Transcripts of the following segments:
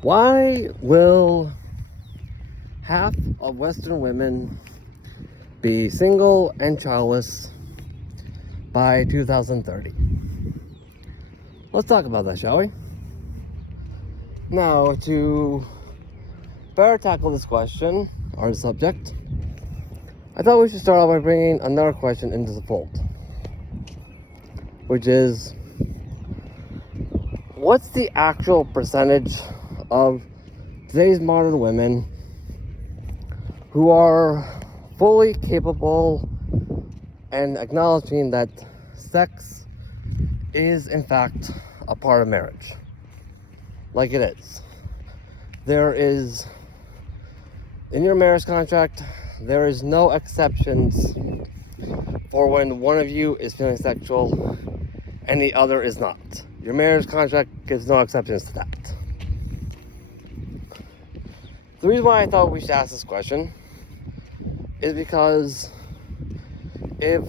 Why will half of Western women be single and childless by 2030? Let's talk about that, shall we? Now, to better tackle this question, or subject, I thought we should start off by bringing another question into the fold, which is, what's the actual percentage of today's modern women who are fully capable and acknowledging that sex is in fact a part of marriage, like it is? There is, in your marriage contract, there is no exceptions for when one of you is feeling sexual and the other is not. Your marriage contract gives no exceptions to that. The reason why I thought we should ask this question is because if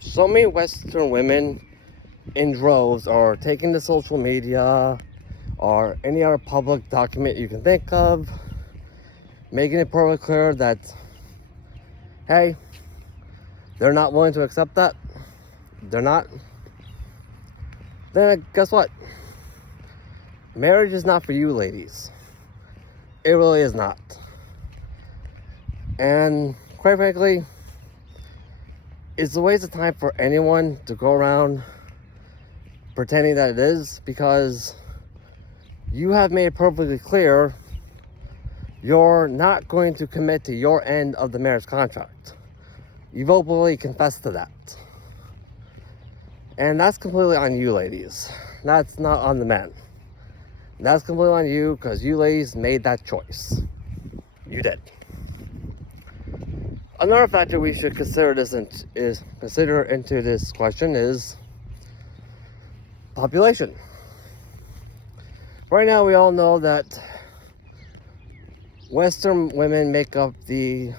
so many Western women in droves are taking to social media or any other public document you can think of, making it perfectly clear that, hey, they're not willing to accept that, they're not, then guess what? Marriage is not for you, ladies. It really is not. And quite frankly, it's a waste of time for anyone to go around pretending that it is, because you have made it perfectly clear you're not going to commit to your end of the marriage contract. You've openly confessed to that. And that's completely on you, ladies. That's not on the men. That's completely on you, because you ladies made that choice. You did. Another factor we should consider into this question is population. Right now, we all know that Western women make up the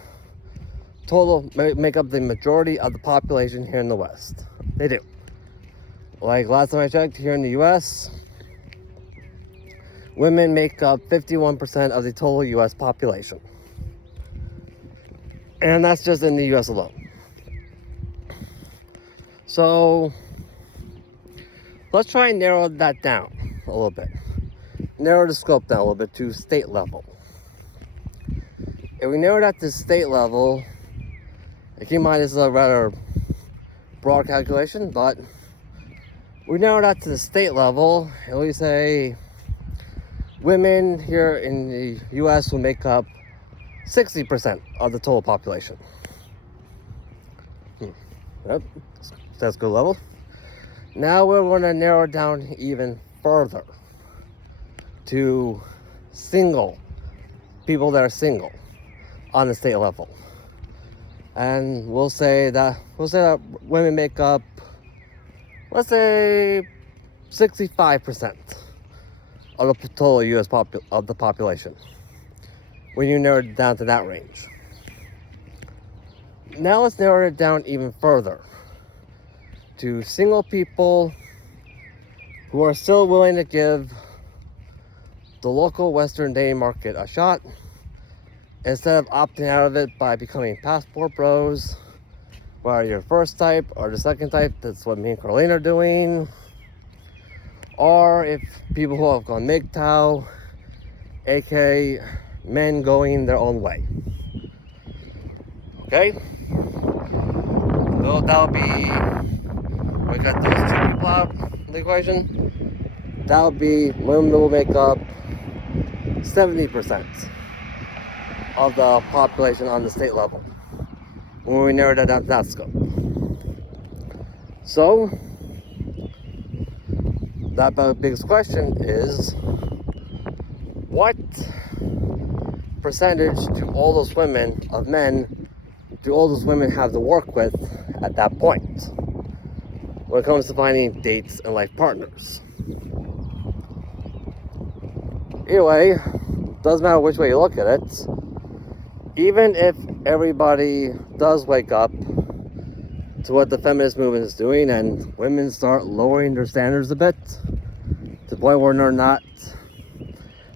majority of the population here in the West. They do. Like last time I checked, here in the US, women make up 51% of the total US population. And that's just in the US alone. So let's try and narrow that down a little bit. Narrow the scope down a little bit to state level. If we narrow that to state level, and keep in mind this is a rather broad calculation, but we narrow that to the state level, and we say women here in the US will make up 60% of the total population. Yep, that's a good level. Now we're going to narrow it down even further to people that are single on the state level. And we'll say that women make up, let's say, 65% of the total US of the population, when you narrow it down to that range. Now let's narrow it down even further to single people who are still willing to give the local Western dating market a shot, instead of opting out of it by becoming passport bros, whether you're first type or the second type. That's what me and Carlene are doing. Or if people who have gone MGTOW, aka men going their own way. Okay? So that'll be, we got those two people out of the equation. That'll be women will make up 70% of the population on the state level when we narrow that down to that scope. So that biggest question is, what percentage do all those women have to work with at that point when it comes to finding dates and life partners? Anyway, doesn't matter which way you look at it, even if everybody does wake up to what the feminist movement is doing and women start lowering their standards a bit to the point where they're not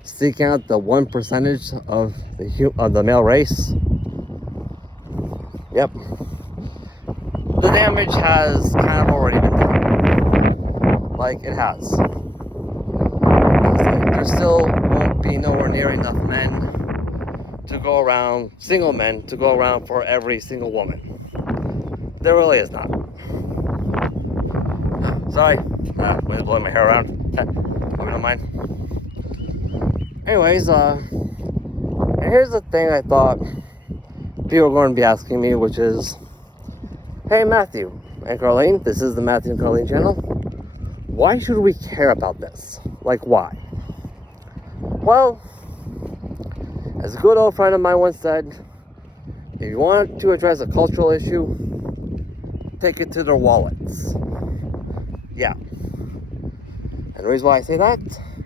seeking out the 1% of the male race. Yep. The damage has kind of already been done. Like, it has. There still won't be nowhere near enough men to go around, single men, to go around for every single woman. There really is not. Sorry, wind's blowing my hair around. Hope you don't mind. Anyways, here's the thing I thought people are going to be asking me, which is, hey Matthew and Carlene, this is the Matthew and Carlene channel. Why should we care about this? Like, why? Well, as a good old friend of mine once said, if you want to address a cultural issue, take it to their wallets. Yeah. And the reason why I say that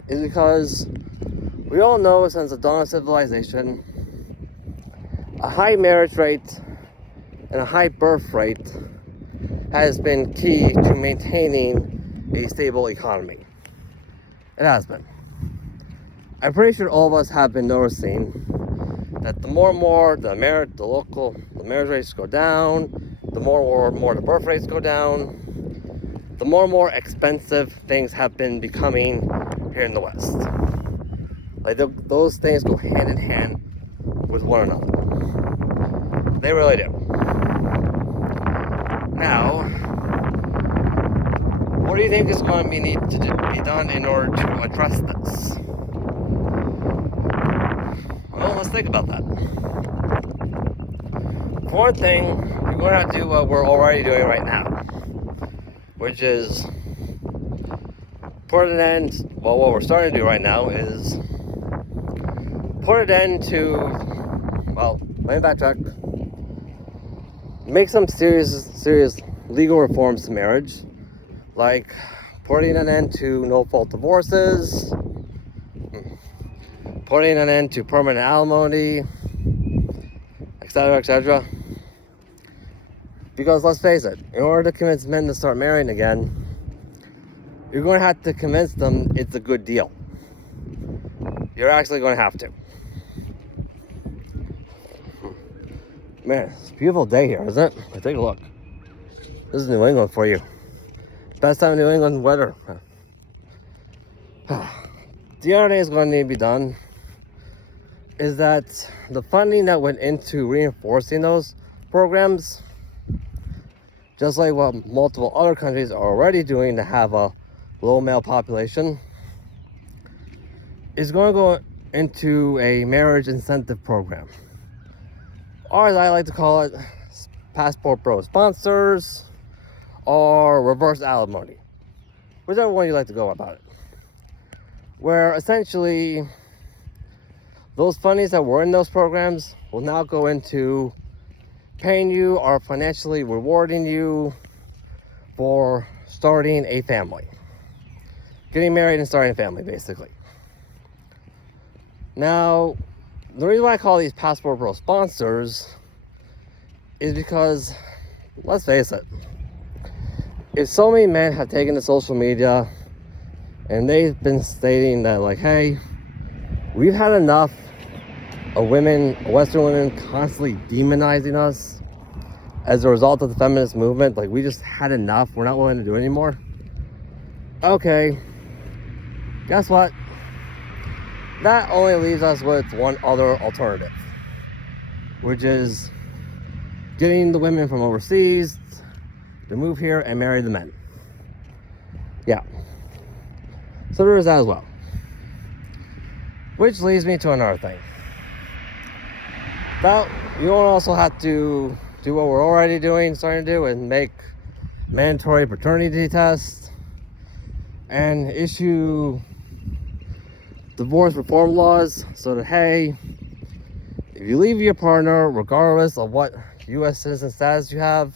is because we all know since the dawn of civilization, a high marriage rate and a high birth rate has been key to maintaining a stable economy. It has been. I'm pretty sure all of us have been noticing that the more and more the marriage rates go down, the more the birth rates go down, the more and more expensive things have been becoming here in the West. Like, those things go hand in hand with one another. They really do. Now, what do you think is going to need to be done in order to address this? Well, let's think about that. For one thing, you're going to have to do what we're already doing right now, which is put an end. Well, what we're starting to do right now is put an end to, well, let me backtrack. Make some serious legal reforms to marriage, like putting an end to no-fault divorces, putting an end to permanent alimony, etc., etc. Because let's face it, in order to convince men to start marrying again, you're going to have to convince them it's a good deal. You're actually going to have to. Man, it's a beautiful day here, isn't it? Take a look. This is New England for you. Best time in New England weather. The other thing is going to need to be done is that the funding that went into reinforcing those programs, just like what multiple other countries are already doing to have a low male population, is going to go into a marriage incentive program. Or as I like to call it, passport bro sponsors, or reverse alimony. Whichever one you like to go about it. Where essentially, those fundings that were in those programs will now go into paying you or financially rewarding you for starting a family. Getting married and starting a family, basically. Now, the reason why I call these passport bro sponsors is because, let's face it, if so many men have taken to social media and they've been stating that, like, hey, we've had enough of women, Western women, constantly demonizing us as a result of the feminist movement, like, we just had enough, we're not willing to do it anymore. Okay, guess what? That only leaves us with one other alternative, which is getting the women from overseas to move here and marry the men. Yeah. So there is that as well. Which leads me to another thing. Now, you don't also have to do what we're already starting to do, and make mandatory paternity tests and issue divorce reform laws so that, hey, if you leave your partner, regardless of what U.S. citizen status you have,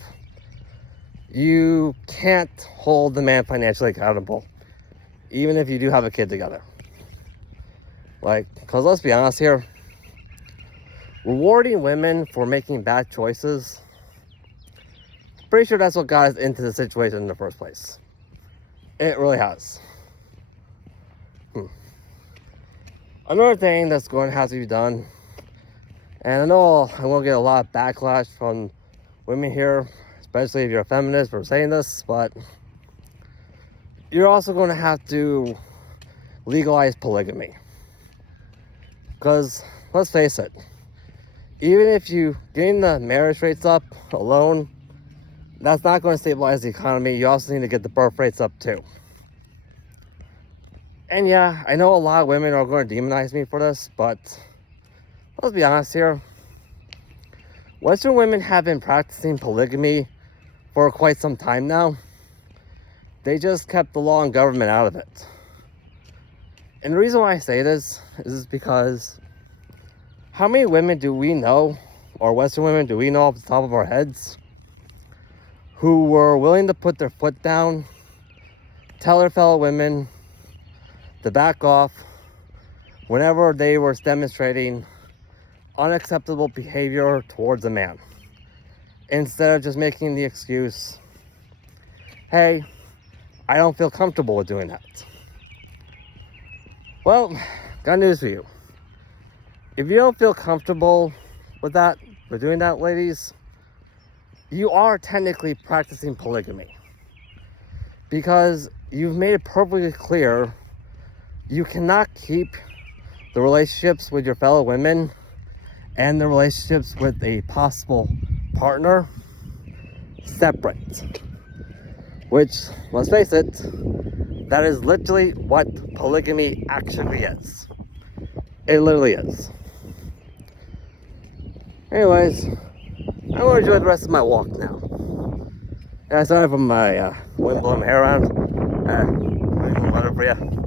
you can't hold the man financially accountable, even if you do have a kid together. Like, because let's be honest here, rewarding women for making bad choices, pretty sure that's what got us into the situation in the first place. It really has. Another thing that's going to have to be done, and I know I'm going to get a lot of backlash from women here, especially if you're a feminist for saying this, but you're also going to have to legalize polygamy. Because, let's face it, even if you getting the marriage rates up alone, that's not going to stabilize the economy. You also need to get the birth rates up too. And yeah, I know a lot of women are going to demonize me for this, but let's be honest here. Western women have been practicing polygamy for quite some time now. They just kept the law and government out of it. And the reason why I say this is because how many women do we know, or Western women do we know off the top of our heads, who were willing to put their foot down, tell their fellow women to back off whenever they were demonstrating unacceptable behavior towards a man, instead of just making the excuse, hey, I don't feel comfortable with doing that. Well, got news for you. If you don't feel comfortable with doing that, ladies, you are technically practicing polygamy, because you've made it perfectly clear you cannot keep the relationships with your fellow women and the relationships with a possible partner separate. Which, let's face it, that is literally what polygamy actually is. It literally is. Anyways, I'm going to enjoy the rest of my walk now. Yeah, sorry for my wind blowing my hair around. Whatever for you.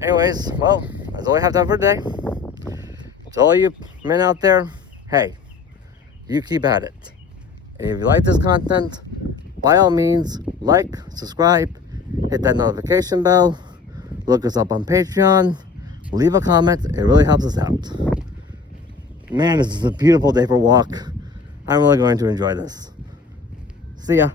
Anyways, well, that's all I have time for today. To all you men out there, hey, you keep at it. And if you like this content, by all means, like, subscribe, hit that notification bell, look us up on Patreon, leave a comment. It really helps us out. Man, this is a beautiful day for a walk. I'm really going to enjoy this. See ya.